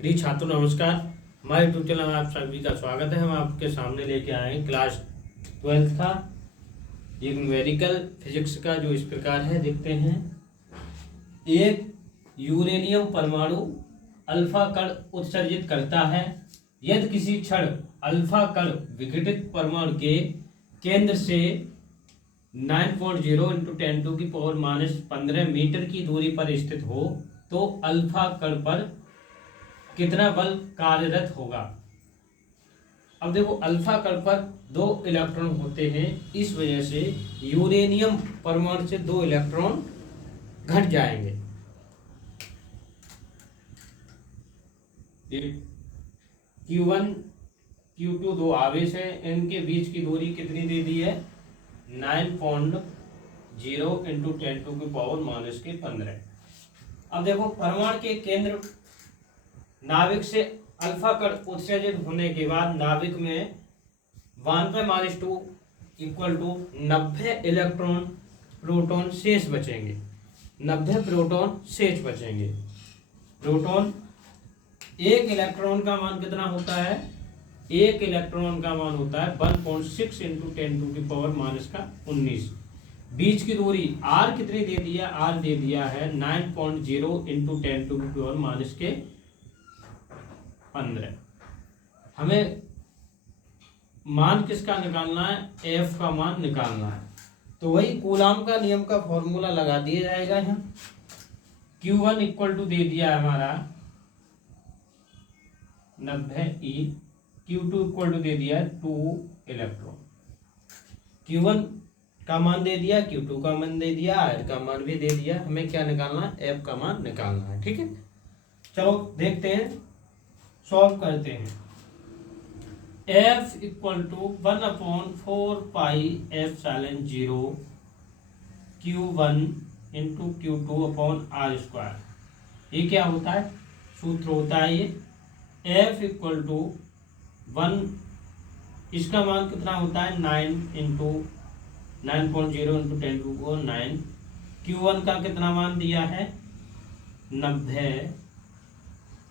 प्रिय छात्रों नमस्कार। हमारे यूट्यूब चैनल में आप सभी का स्वागत है। हम आपके सामने लेके आए हैं क्लास 12th का एक न्यूमेरिकल फिजिक्स का, जो इस प्रकार है, देखते हैं। एक यूरेनियम परमाणु अल्फा कण उत्सर्जित करता है। यदि किसी क्षण अल्फा कण विघटित परमाणु के केंद्र से 9.0 × 10⁻⁻15 मीटर की दूरी पर स्थित हो तो अल्फा कण पर कितना बल कार्यरत होगा। अब देखो, अल्फा कण पर 2 इलेक्ट्रॉन होते हैं, इस वजह से यूरेनियम परमाणु से 2 इलेक्ट्रॉन घट जाएंगे। Q1 Q2 2 आवेश है, इनके बीच की दूरी कितनी दे दी है? 9.0 × 10⁻⁻15। अब देखो, परमाणु के केंद्र नाभिक से अल्फा कण उत्सर्जित होने के बाद नाभिक में 1/-2 = 90 इलेक्ट्रॉन प्रोटॉन शेष बचेंगे। 90 प्रोटॉन शेष बचेंगे। प्रोटॉन, एक इलेक्ट्रॉन का मान कितना होता है? एक इलेक्ट्रॉन का मान होता है 1.6 × 10⁻⁻19। बीच की दूरी r कितनी दे दिया? r दे दिया है 9.0 × 10⁻15। हमें मान किसका निकालना है? f का मान निकालना है। तो वही कूलाम का नियम का फॉर्मूला लगा दिया जाएगा यहाँ। Q1 = दे दिया है हमारा 90E, Q2 दे दिया 2 इलेक्ट्रॉन। Q1 का मान दे दिया, Q2 का मान दे दिया, R का मान भी दे दिया। हमें क्या निकालना है? F का मान निकालना है। ठीक है, चलो देखते हैं, सॉल्व करते हैं। F = 1/4πε0 Q1 × Q2/r²। ये क्या होता है? सूत्र होता है ये F = 1, इसका मान कितना होता है? 9.0 × 10⁹। Q1 का कितना मान दिया है? 90।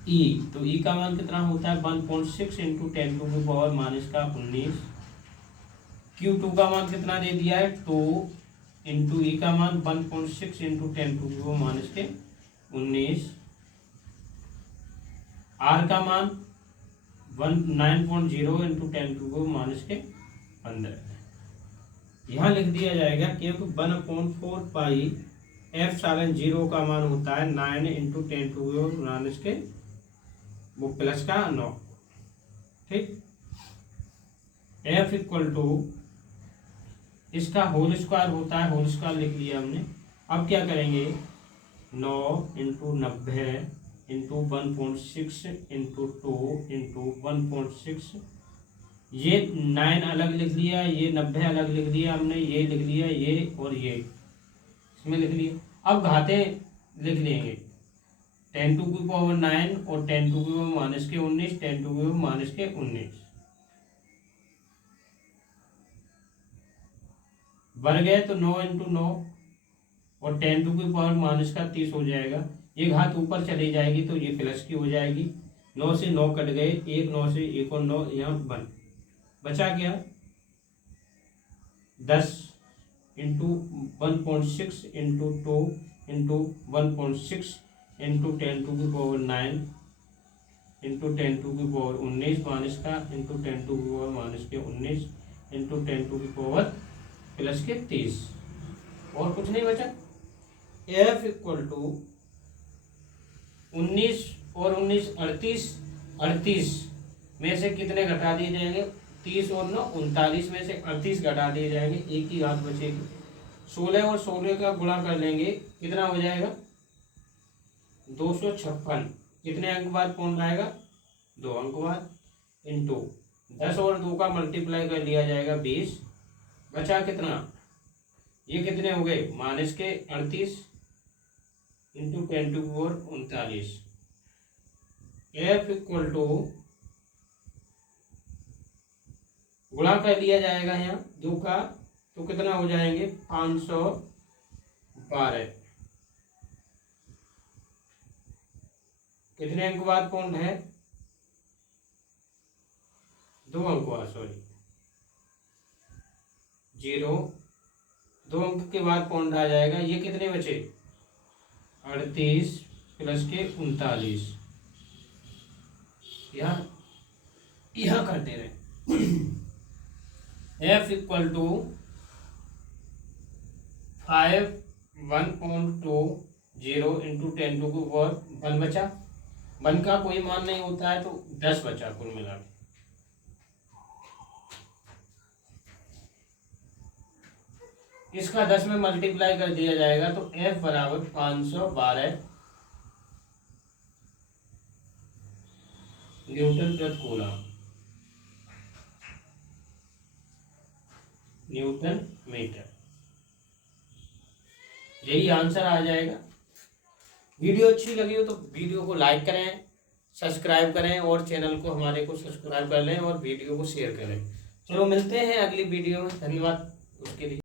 E, तो E का मान कितना होता है? 1.6 × 10⁻⁻19। Q2 का मान कितना दे दिया है? 2 × E का मान 1.6 × 10⁻19। R का मान 9.0 × 10⁻15। यहाँ लिख दिया जाएगा, क्योंकि 1/4πε0 का मान होता है 9 × 10⁻⁻, वो प्लस का 9। ठीक, F = इसका होल स्क्वायर होता है, होल स्क्वायर लिख लिया हमने। अब क्या करेंगे? 9 × 90 × 1.6 × 2 × 1.6। ये 9 अलग लिख लिया, ये 90 अलग लिख दिया हमने, ये लिख लिया, ये और ये इसमें लिख लिया। अब घाते लिख लेंगे, 10⁻9 और 10⁻⁻19, 10⁻⁻19 बढ़ गए तो 9 × 9 और 10⁻⁻30 हो जाएगा। ये घात ऊपर चली जाएगी तो ये प्लस की हो जाएगी। 9 से 9 कट गए, 1 9 से 1 और 9, यहाँ 1 बचा क्या? 10 × 1.6 × 2 × 1.6 × 10⁻9 × 10⁻19 माइनस का × 10⁻⁻19 × 10⁻+30 और कुछ नहीं बचा। F = 19 और 19 38, 38 में से कितने घटा दिए जाएंगे? 30 और 9 39 में से 38 घटा दिए जाएंगे, एक ही घात बचेगी। 16 और 16 का गुणा कर लेंगे, कितना हो जाएगा? 256। कितने अंक बाद पहुंच जाएगा? 2 अंक बाद। इंटू 10 और 2 का मल्टीप्लाई कर लिया जाएगा 20। बचा कितना? ये कितने हो गए? -38 × 10⁻39। F = गुणा कर लिया जाएगा यहाँ 2 का, तो कितना हो जाएंगे? 512। कितने अंक बाद पौंड है? 2 अंक बाद, सॉरी 0, 2 अंक के बाद पौंड आ जाएगा। ये कितने बचे? 38 प्लस के 39। यह करते रहे। F equal to 5 1.20 into 10 to 1 बचा। 1 का कोई मान नहीं होता है तो 10 बचा कुल मिला के। इसका 10 में मल्टीप्लाई कर दिया जाएगा तो F बराबर 512 न्यूटन प्रति कूलम, न्यूटन मीटर। यही आंसर आ जाएगा। वीडियो अच्छी लगी हो तो वीडियो को लाइक करें, सब्सक्राइब करें और चैनल को हमारे को सब्सक्राइब कर लें और वीडियो को शेयर करें। चलो मिलते हैं अगली वीडियो में। धन्यवाद उसके लिए।